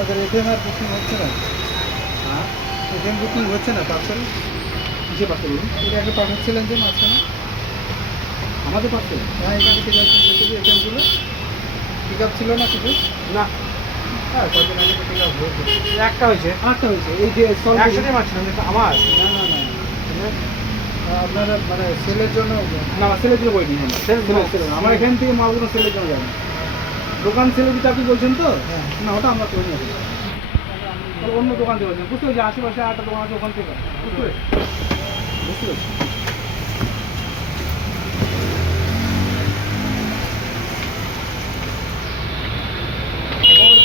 আপনাদের এফএম আর বুকিং হচ্ছে না? হ্যাঁ, এফএম বুকিং হচ্ছে না পার্সেল? কিসে পার্সেল বলুন? এটা আগে পাঠাচ্ছিলেন যে মাঝখানে? আমাদের পার্সেল? হ্যাঁ, এখান থেকে যাচ্ছেন যে এফএমগুলো পিক আপ ছিল না কিছু? না, হ্যাঁ, কদিন আগে তো পিক আপ হয়েছে। একটা হয়েছে। আটটা হয়েছে এই যে একসাথে মারছিলাম কিন্তু আমার না না না আপনারা মানে সেলের জন্য না সেলের জন্য বই নিই সেল আমার এখান থেকে মালগুলো সেলের জন্য যাবে দোকান সেলে দিতে আপনি বলছেন তো? হ্যাঁ না ওটা আমরা করে নিয়ে তাহলে অন্য দোকান থেকে বলছেন, বুঝতে পেরেছি। আশেপাশে একটা দোকান আছে ওখান থেকে, বুঝতে পেরেছি। বুঝতে পেরেছি।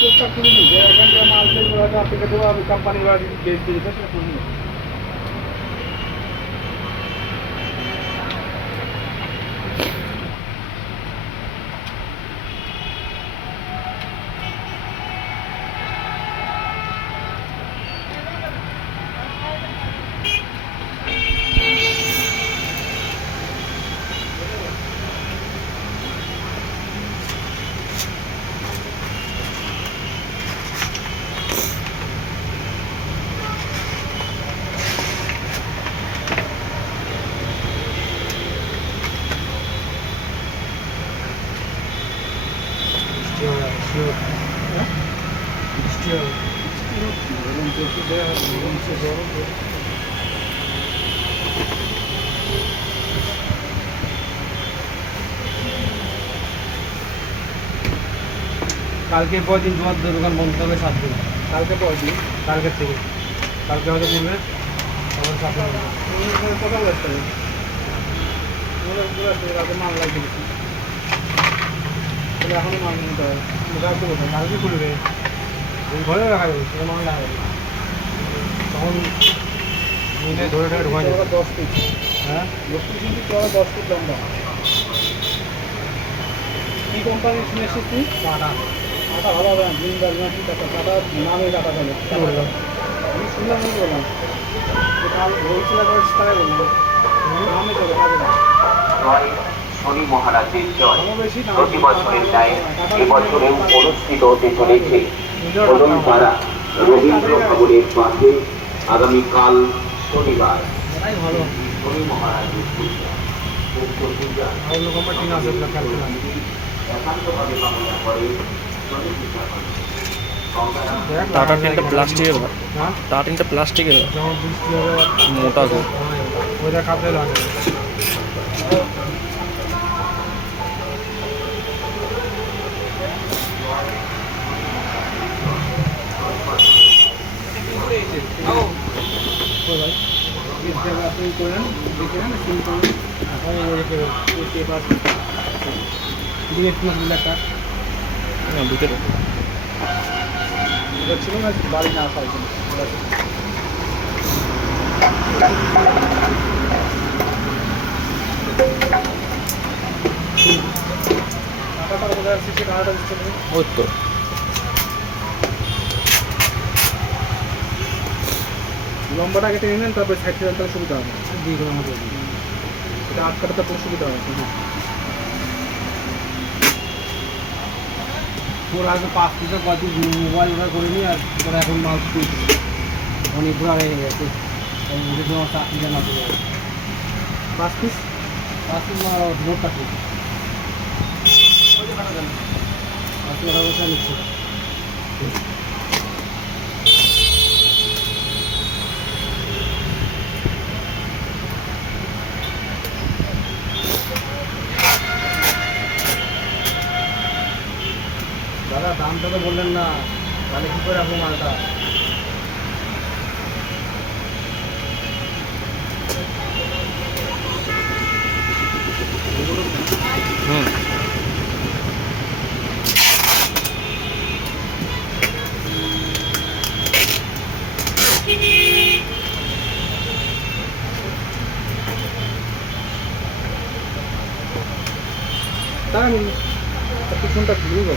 চেষ্টা করে নিই যে এখান থেকে মাল সেল করে হয়তো আপনাকে দেবো, আমি কোম্পানি বা বেচ দিয়ে দিতে সেটা করে নিই। কালকে পর দিন তোমার দোকান বন্ধ হবে 7 দিন। কালকে পর দিন কালকের থেকে কালকে হয়তো করবে, আবার সাপ্লাই কথা বলতে হবে রাতে মাল লাগিয়ে দিচ্ছি তাহলে এখনই মাল নিতে হবে কালকে কোথায়? কালকে খুলবে, ওই ঘরে রাখা যাবে, সেটা মানে রাখা যাবে তখন নিলে ধরে ধরে ঢোকা যাবে। 10 ফিট হ্যাঁ 10 ফিট কিন্তু চড়া 10 ফিট লম্বা কী কোম্পানি শুনে এসেছি টাটা কাটা ভালো হবে না জিন্দার নাকি কাটা কাটা নামে কাটা যাবে আমি শুনলাম আমি বললাম কাল হোলসেলার তাই বললাম নামে চলে কাজে না জয় শনি মহারাজের জয়। বেশি দাম প্রতি বছরের ন্যায় এবছরেও অনুষ্ঠিত হতে চলেছে পাড়া রবীন্দ্র ভবনের পাশে আগামীকাল শনিবার এটাই ভালো। শনি মহারাজের পূজা। উক্ত পূজা অন্য কোম্পানি আছে খেয়াল করলাম। একান্তভাবে কামনা করে শনি পূজা করে। টাটা টিনটা প্লাস্টিকের হয়, হ্যাঁ টাটা টিনটা প্লাস্টিকের হয়, যেমন বৃষ্টি হবে মোটা তো। ওইটা কাপড়ে লাগে। আপনি করেন দেখে নেন সিম করেন ভিতরে এটা ছিল না বাড়ি না আসার জন্য টাকাটা কোথায় আসছে টাকাটা দিচ্ছে না ওই তো লম্বাটা কেটে নিলেন তারপরে সাইড থেকে তাহলে সুবিধা হবে দিয়ে দিলাম আমাদের। এটা আটকাটা তারপরে সুবিধা হবে তোর আগে 5 পিসের কয়েকদিন মোবাইল অর্ডার করে নিই, আর তোর এখন মাল অনেক পুরো হয়ে গেছে। ওদের জন্য 4 পিসের মাল দিয়ে 5 পিস 5 পিস মাল মোটটা ঠিক 5 পিস অর্ডার নিচ্ছে। দাদা দামটা তো বললেন না, তাহলে কী করে রাখবো মালটা? হুম তাই আমি পিছনটা খুলব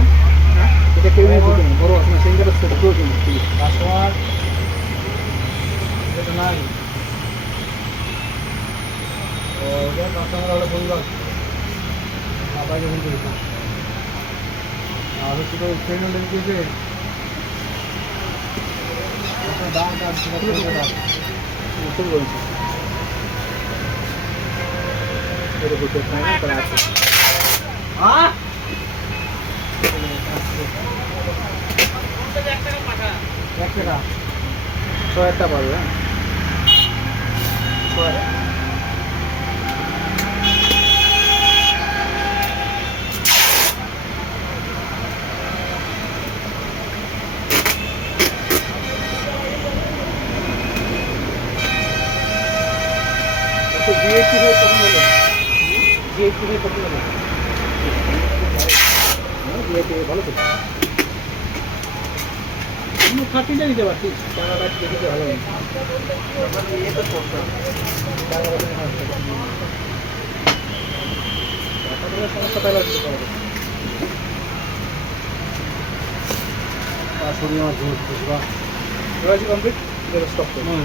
ঢুকবে না? এটা কেউ নিয়ে ঢুকবে না, বড় আছে না, সিঙ্গেল আছে, এটা প্রয়োজন নেই। কাস্টমার এটা নাই ও ওটা কাস্টমার হলে ফোন কর আবার যখন করিস আর হচ্ছে তো ট্রেনে লেগে গেছে দাম দাম সেটা নতুন বলছি। এটা বুঝতে পারি না, তারা আছে। হ্যাঁ এক টাকা 6,000 টাকা পাবে, হ্যাঁ? 6,000 তো GST হয়ে কখন হলো? GST হয়ে কখন হলো? GST হয়ে ভালো তো। তুমি 30টা নিতে পারছিস, টাকাটা দেখতে ভালো লাগে। টাকাগুলোর সমস্যা তাহলে হচ্ছে পারবে। আর শরীর আমার জোর বুঝবা কমপ্লিট, স্টপ করো। হুম